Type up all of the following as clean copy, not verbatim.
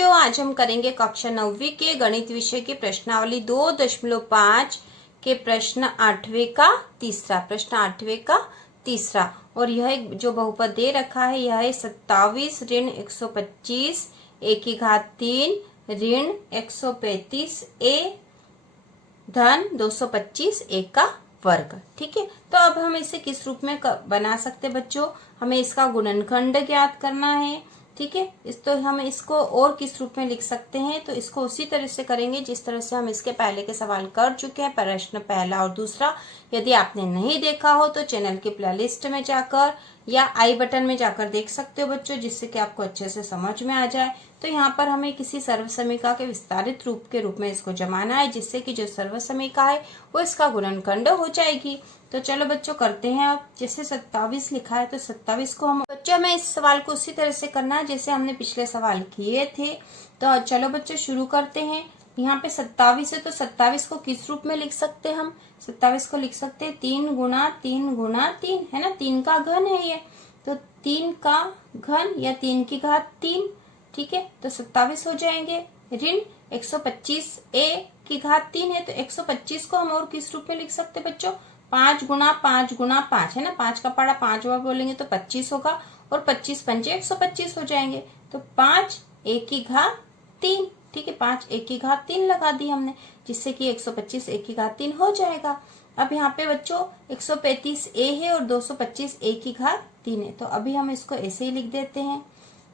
बच्चों, आज हम करेंगे कक्षा 9वीं के गणित विषय की प्रश्नावली 2.5 के प्रश्न 8वें का तीसरा। और यह जो बहुपद दे रखा है यह है 27 ऋण 125 a की घात 3 ऋण 135 a धन 225 a का वर्ग। ठीक है, तो अब हम इसे किस रूप में बना सकते बच्चों, हमें इसका गुणनखंड ज्ञात करना है। ठीक है, तो हम इसको और किस रूप में लिख सकते हैं, तो इसको उसी तरह से करेंगे जिस तरह से हम इसके पहले के सवाल कर चुके हैं, प्रश्न पहला और दूसरा। यदि आपने नहीं देखा हो तो चैनल की प्लेलिस्ट में जाकर या आई बटन में जाकर देख सकते हो बच्चों, जिससे कि आपको अच्छे से समझ में आ जाए। तो यहाँ पर हमें किसी सर्वसमीका के विस्तारित रूप के रूप में इसको जमाना है, जिससे कि जो सर्वसमीका है वो इसका गुणनखंड हो जाएगी। तो चलो बच्चों करते हैं। अब जैसे 27 लिखा है तो 27 को हम बच्चों हमें इस सवाल को उसी तरह से करना है जैसे हमने पिछले सवाल किए थे। तो चलो बच्चों शुरू करते हैं। यहाँ पे 27 है तो 27 को किस रूप में लिख सकते हैं हम, 27 को लिख सकते हैं 3 गुना 3 गुना 3, है ना, 3 का घन है ये, तो 3 का घन या 3 की घात 3। ठीक है, तो 27 हो जाएंगे। ऋण 125 a की घात 3 है तो 125 को हम और किस रूप में लिख सकते हैं बच्चों, 5 गुना 5 गुना 5, है ना, 5 का पढ़ा 5 बार बोलेंगे तो 25 होगा, और 25 पंजे 125 हो जाएंगे। तो 5 a की घात 3, ठीक है, 5 a की घात 3 लगा दी हमने, जिससे कि 125 a की घात 3 हो जाएगा। अब यहाँ पे बच्चों 135 a है और 225 a की घात 3 है, तो अभी हम इसको ऐसे ही लिख देते हैं,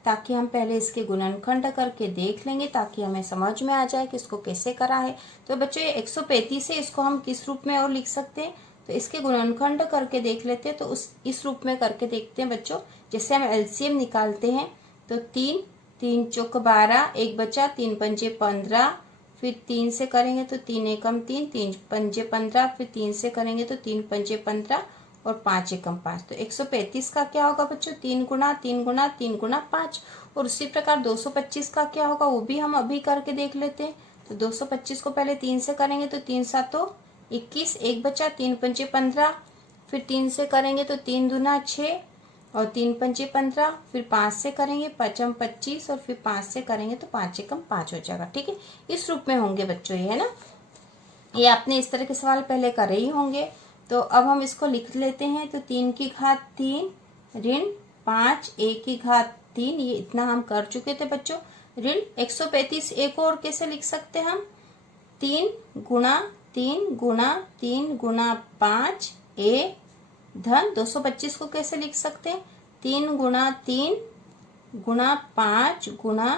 ताकि हम पहले इसके गुणनखंड करके देख लेंगे, ताकि हमें समझ में आ जाए कि इसको कैसे करा है। तो बच्चों ये 135 है, इसको हम किस रूप में और लिख सकते हैं, तो इसके गुणनखंड करके देख लेते हैं। तो इस रूप में करके देखते हैं बच्चों। जैसे हम एलसीएम निकालते हैं तो 3 3 चौक 12, 1 बचा, 3 पंजे 15, फिर 3 से करेंगे तो 3 एकम 3, 3 पंजे 15, फिर 3 से करेंगे तो 3 पंजे 15 और 5 एकम 5। तो 135 का क्या होगा बच्चों, 3 गुना 3 गुना 3 गुना 5। और उसी प्रकार 225 का क्या होगा वो भी हम अभी करके देख लेते हैं। तो 225 को पहले 3 से करेंगे तो 3 7 21, 1 बचा, 3 पंजे 15, फिर 3 से करेंगे तो 3 दूना 6 और 3 पंजे 15, फिर 5 से करेंगे 5 25 और फिर 5 से करेंगे तो 5 एकम 5 हो जाएगा। ठीक है, इस रूप में होंगे बच्चों ये, है ना, ये आपने इस तरह के सवाल पहले करे ही होंगे। तो अब हम इसको लिख लेते हैं। तो 3 की घात 3 ऋण 5 a की घात 3, ये इतना हम कर चुके थे बच्चों। ऋण 135 a को और कैसे लिख सकते हैं हम, 3 गुना 3 गुना 3 गुना 5 a धन 225 को कैसे लिख सकते हैं, 3 गुना 3 गुना 5 गुना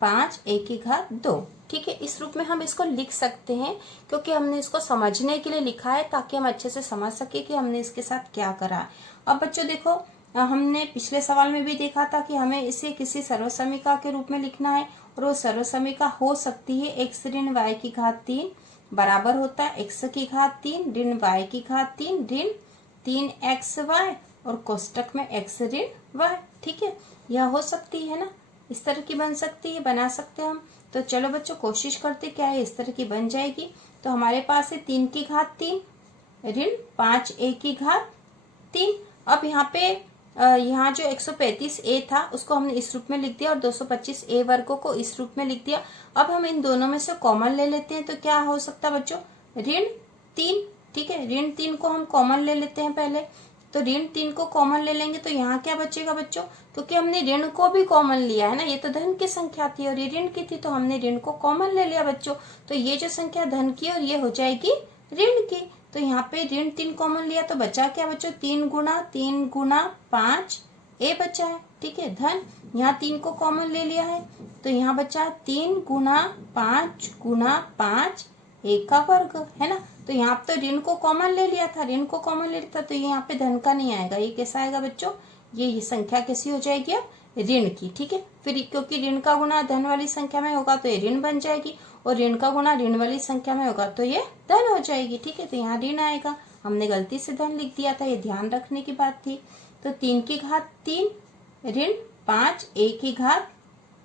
5 a की घात 2। ठीक है, इस रूप में हम इसको लिख सकते हैं, क्योंकि हमने इसको समझने के लिए लिखा है, ताकि हम अच्छे से समझ सके कि हमने इसके साथ क्या करा है। अब बच्चों देखो, हमने पिछले सवाल में भी देखा था कि हमें इसे किसी सर्वसमीका के रूप में लिखना है, और वो सर्वसमीका हो सकती है x ऋण y की घात 3 बराबर होता है x की घात 3 ऋण y की घात 3 ऋण 3xy और कोष्टक में x ऋण y। ठीक है, यह हो सकती है ना, इस तरह की बन सकती है, बना सकते हैं हम। तो चलो बच्चों कोशिश करते क्या है, इस तरह की बन जाएगी। तो हमारे पास है 3 की घात 3 ऋण 5 a की घात 3। अब यहाँ पे यहाँ जो 135 a था उसको हमने इस रूप में लिख दिया, और 225 a वर्गों को इस रूप में लिख दिया। अब हम इन दोनों में से कॉमन ले लेते हैं, तो क्या हो सकता है बच्चों, ऋण 3। ठीक है, ऋण 3 को हम कॉमन ले लेते हैं पहले। तो ऋण 3 को कॉमन ले लेंगे तो यहाँ क्या बचेगा बच्चों, क्योंकि हमने ऋण को भी कॉमन लिया है ना, ये तो धन की संख्या थी और ये ऋण की थी, तो हमने ऋण को कॉमन ले लिया बच्चों। तो ये जो संख्या धन की और ये हो जाएगी ऋण की। तो यहाँ पे ऋण 3 कॉमन लिया तो बचा क्या बच्चों, 3 गुना 5 a बचा है। ठीक है, धन यहाँ 3 को कॉमन ले लिया है, तो यहाँ बचा 3 गुना 5 गुना 5 a का वर्ग, है ना। तो यहाँ तो ऋण को कॉमन ले लिया था, ऋण को कॉमन ले लिया था, तो यहाँ पे धन का नहीं आएगा, ये कैसा आएगा बच्चों, ये संख्या कैसी हो जाएगी अब, ऋण की। ठीक है, फिर क्योंकि ऋण का गुणा धन वाली संख्या में होगा तो ये ऋण बन जाएगी, और ऋण का गुणा ऋण वाली संख्या में होगा तो ये धन हो जाएगी। ठीक है, तो यहाँ ऋण आएगा, हमने गलती से धन लिख दिया था, ये ध्यान रखने की बात थी। तो 3 की घात 3 ऋण 5 a की घात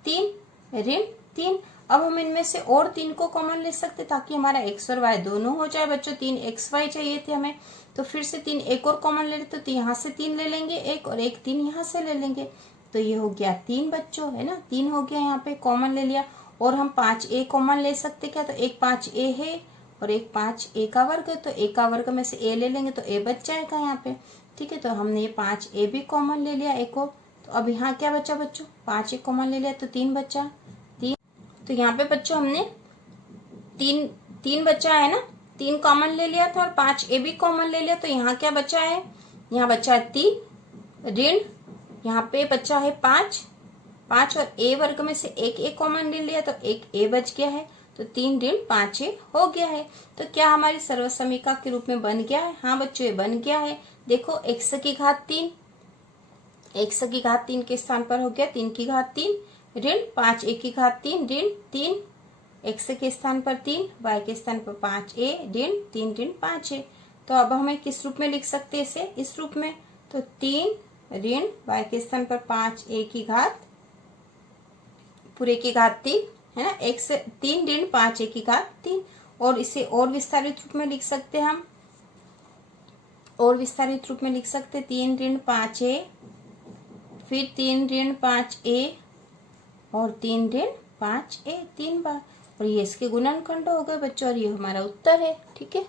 3 ऋण 3। अब हम इनमें से और 3 को कॉमन ले सकते, ताकि हमारा x और y दोनों हो जाए बच्चों। 3xy चाहिए थे हमें, तो फिर से 3 एक और कॉमन ले लेते, तो यहाँ से 3 ले लेंगे एक, और एक 3 यहाँ से ले लेंगे। तो ये हो गया 3 बच्चों, है ना, 3 हो गया, यहाँ पे कॉमन ले लिया। और हम 5a कॉमन ले सकते क्या, तो एक 5a है और एक 5a का वर्ग है, तो a का वर्ग में से a ले लेंगे तो a बच जाएगा यहाँ पे। ठीक है, तो हमने ये 5a भी कॉमन ले लिया एक और। तो अब यहाँ क्या बचा बच्चों, 5a कॉमन ले लिया तो 3 बचा, 3। तो यहाँ पे बच्चों हमने 3 बचा है ना, 3 कॉमन ले लिया था और 5a भी कॉमन ले लिया, तो यहाँ क्या बचा है, यहाँ बचा है 3 ऋण, यहाँ पे बचा है 5 और a वर्ग में से एक a कॉमन ले लिया तो एक a बच गया है, तो 3 ऋण 5a हो गया है। तो क्या हमारी सर्वसमीका के रूप में बन गया है? हाँ बच्चों, ये बन गया है। देखो x की घात 3, x की घात 3 के स्थान पर हो गया 3 की घात 3 ऋण 5a की घात 3 ऋण 3, x के स्थान पर 3, y के स्थान पर 5a ऋण 3 ऋण 5a। तो अब हमें किस रूप में लिख सकते हैं इसे, इस रूप में, तो 3 ऋण y के स्थान पर 5a की घात पूरे की घात 3, है ना, x 3 ऋण 5a की घात 3। और इसे और विस्तारित रूप में लिख सकते हैं हम, और विस्तारित रूप में लिख सकते 3 ऋण 5a, फिर 3 ऋण 5a और 3 ऋण 5a 3 बार, और ये इसके गुणनखंड हो गए बच्चों, और ये हमारा उत्तर है। ठीक है।